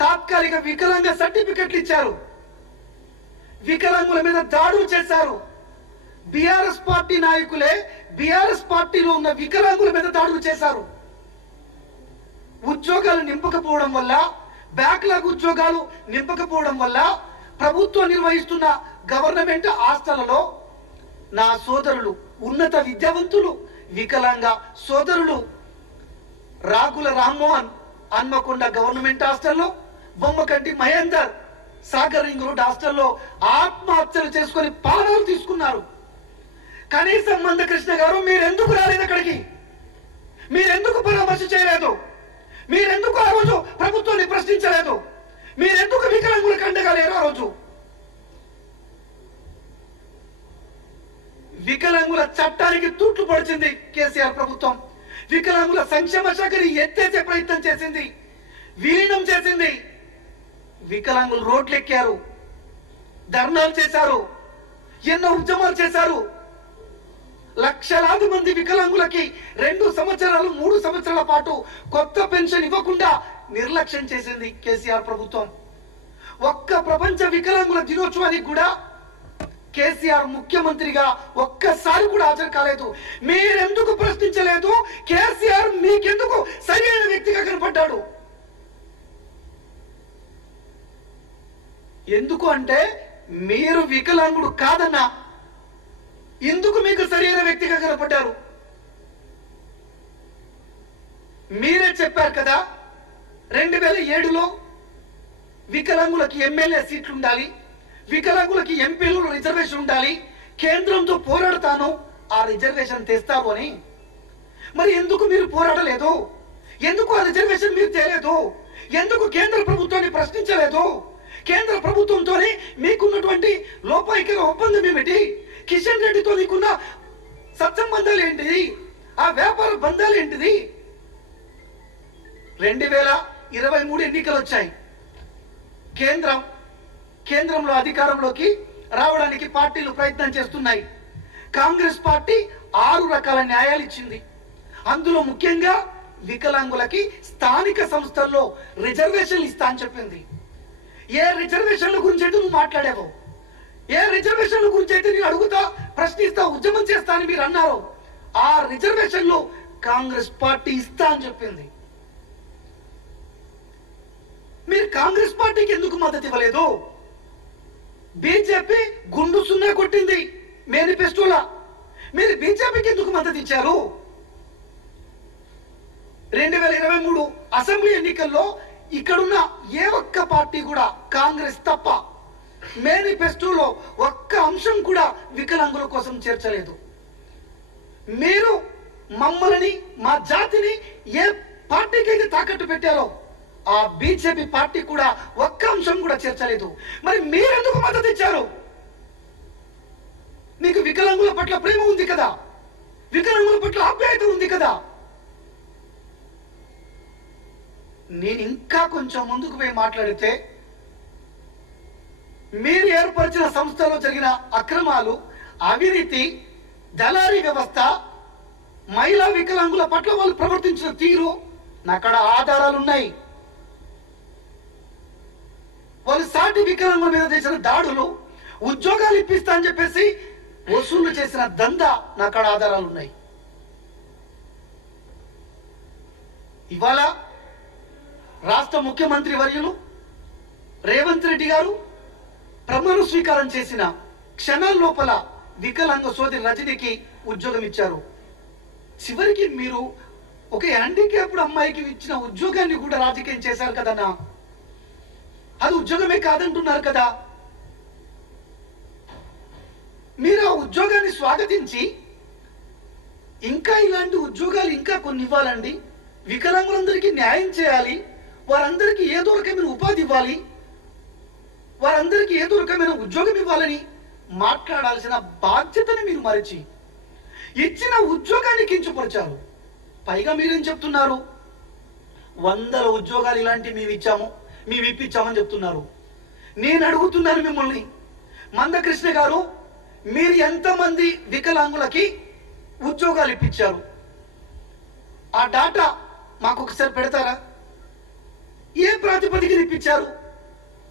తాత్కాలిక వికలాంగ సర్టిఫికెట్లు ఇచ్చారు, వికలాంగుల మీద దాడులు చేశారు. బీఆర్ఎస్ పార్టీ నాయకులే బీఆర్ఎస్ పార్టీలో ఉన్న వికలాంగుల మీద దాడులు చేశారు. ఉద్యోగాలు నింపకపోవడం వల్ల, బ్యాక్లాగ్ ఉద్యోగాలు నింపకపోవడం వల్ల ప్రభుత్వం నిర్వహిస్తున్న గవర్నమెంట్ హాస్టళ్లలో నా సోదరులు, ఉన్నత విద్యావంతులు, వికలాంగ సోదరులు రాగుల రామ్మోహన్ హన్మకొండ గవర్నమెంట్ హాస్టల్లో, బొమ్మకంటి మహేందర్ సాగర్ రింగ్ రోడ్ హాస్టల్లో ఆత్మహత్యలు చేసుకొని ప్రాణాలు తీసుకున్నారు. కనీసం మందకృష్ణ గారు మీరెందుకు రాలేదు అక్కడికి? మీరెందుకు పరామర్శ చేయలేదు? మీరెందుకు ఆ రోజు ప్రభుత్వాన్ని ప్రశ్నించలేదు? మీరెందుకు వికలాంగులకు అండగా లేరు? ఆ రోజు వికలాంగుల చట్టానికి తూట్లు పడిచింది కేసీఆర్ ప్రభుత్వం. వికలాంగుల సంక్షేమ శాఖని ఎత్తేసే ప్రయత్నం చేసింది, విలీనం చేసింది. వికలాంగులు రోడ్లెక్కారు, ధర్నాలు చేశారు, ఎన్నో ఉద్యమాలు చేశారు. లక్షలాది మంది వికలాంగులకి 2 సంవత్సరాలు 3 సంవత్సరాల పాటు కొత్త పెన్షన్ ఇవ్వకుండా నిర్లక్ష్యం చేసింది కేసీఆర్ ప్రభుత్వం. ఒక్క ప్రపంచ వికలాంగుల దినోత్సవానికి కూడా కేసీఆర్ ముఖ్యమంత్రిగా ఒక్కసారి కూడా హాజరు కాలేదు. మీరెందుకు ప్రశ్నించలేదు? కేసీఆర్ మీకెందుకు సరైన వ్యక్తిగా కనపడ్డాడు? ఎందుకు అంటే మీరు వికలాంగుడు కాదన్నా, ఎందుకు మీకు సరైన వ్యక్తిగా కనపడ్డారు? మీరే చెప్పారు కదా 2007లో వికలాంగులకి ఎమ్మెల్యే సీట్లు ఉండాలి, వికలాంగులకి ఎంపీలు రిజర్వేషన్ ఉండాలి, కేంద్రంతో పోరాడతాను, ఆ రిజర్వేషన్ తెస్తావు అని. మరి ఎందుకు మీరు పోరాడలేదు? ఎందుకు ఆ రిజర్వేషన్ మీరు తేలేదు? ఎందుకు కేంద్ర ప్రభుత్వాన్ని ప్రశ్నించలేదు? కేంద్ర ప్రభుత్వంతో మీకున్నటువంటి లోపాయికర ఒప్పందం ఏమిటి? కిషన్ రెడ్డితో నీకున్న సత్సంబంధాలు ఏంటిది? ఆ వ్యాపార బంధాలు ఏంటిది? 2023 ఎన్నికలు వచ్చాయి. కేంద్రంలో అధికారంలోకి రావడానికి పార్టీలు ప్రయత్నం చేస్తున్నాయి. కాంగ్రెస్ పార్టీ 6 రకాల న్యాయాలు ఇచ్చింది. అందులో ముఖ్యంగా వికలాంగులకి స్థానిక సంస్థల్లో రిజర్వేషన్లు ఇస్తా అని చెప్పింది. ఏ రిజర్వేషన్ల గురించి అయితే నువ్వు మాట్లాడావో, ఏ రిజర్వేషన్ల గురించి అయితే నేను అడుగుతా, ప్రశ్నిస్తా, ఉద్యమం చేస్తా అని మీరు అన్నారు, ఆ రిజర్వేషన్లు కాంగ్రెస్ పార్టీ ఇస్తా అని చెప్పింది. మీరు కాంగ్రెస్ పార్టీకి ఎందుకు మద్దతు ఇవ్వలేదు? బీజేపీ గుండు సున్నా కొట్టింది మేనిఫెస్టోలా, మీరు బీజేపీకి ఎందుకు మద్దతు ఇచ్చారు? 2023 అసెంబ్లీ ఎన్నికల్లో ఇక్కడున్న ఏ ఒక్క పార్టీ కూడా, కాంగ్రెస్ తప్ప, మేనిఫెస్టోలో ఒక్క అంశం కూడా వికలాంగుల కోసం చేర్చలేదు. మీరు మమ్మల్ని, మా జాతిని ఏ పార్టీకి అయితే తాకట్టు పెట్టారో ఆ బీజేపీ పార్టీ కూడా ఒక్క అంశం కూడా చేర్చలేదు. మరి మీరెందుకు మద్దతు ఇచ్చారు? మీకు వికలాంగుల పట్ల ప్రేమ ఉంది కదా, వికలాంగుల పట్ల ఆప్యాయత ఉంది కదా. నేను ఇంకా కొంచెం ముందుకు పోయి మాట్లాడితే, మీరు ఏర్పరిచిన సంస్థలో జరిగిన అక్రమాలు, అవినీతి, దళారీ వ్యవస్థ, మహిళా వికలాంగుల పట్ల వాళ్ళు ప్రవర్తించిన తీరు, నాకడ ఆధారాలు ఉన్నాయి. వాళ్ళు సాటి వికలాంగుల మీద చేసిన దాడులు, ఉద్యోగాలు ఇప్పిస్తా అని చెప్పేసి వసూలు చేసిన దందా, నాకడ ఆధారాలు ఉన్నాయి. ఇవాళ రాష్ట్ర ముఖ్యమంత్రి వర్యులు రేవంత్ రెడ్డి గారు ప్రమాణ స్వీకారం చేసిన క్షణాల లోపల వికలాంగ సోదరి రజనికి ఉద్యోగం ఇచ్చారు. చివరికి మీరు ఒక హ్యాండిక్యాప్డ్ అమ్మాయికి ఇచ్చిన ఉద్యోగాన్ని కూడా రాజకీయం చేశారు కదన్నా. అది ఉద్యోగమే కాదంటున్నారు కదా. మీరు ఆ ఉద్యోగాన్ని స్వాగతించి ఇంకా ఇలాంటి ఉద్యోగాలు ఇంకా కొన్ని ఇవ్వాలండి, వికలాంగులందరికీ న్యాయం చేయాలి, వారందరికీ ఏదో రకమైన ఉపాధి ఇవ్వాలి, వారందరికీ ఏదో రకమైన ఉద్యోగం ఇవ్వాలని మాట్లాడాల్సిన బాధ్యతని మీరు మరిచి ఇచ్చిన ఉద్యోగాన్ని కించపరిచారు. పైగా మీరేం చెప్తున్నారు? 100 ఉద్యోగాలు ఇలాంటి మేము ఇప్పించామని చెప్తున్నారు. నేను అడుగుతున్నాను మిమ్మల్ని, మందకృష్ణ గారు, మీరు ఎంతమంది వికలాంగులకి ఉద్యోగాలు ఇప్పించారు? ఆ డాటా మాకు ఒకసారి పెడతారా? ఏ ప్రాతిపదిక బయటికి తెప్పించారు?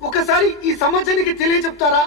ఒకసారి ఈ సమాజానికి తెలియజెప్తారా?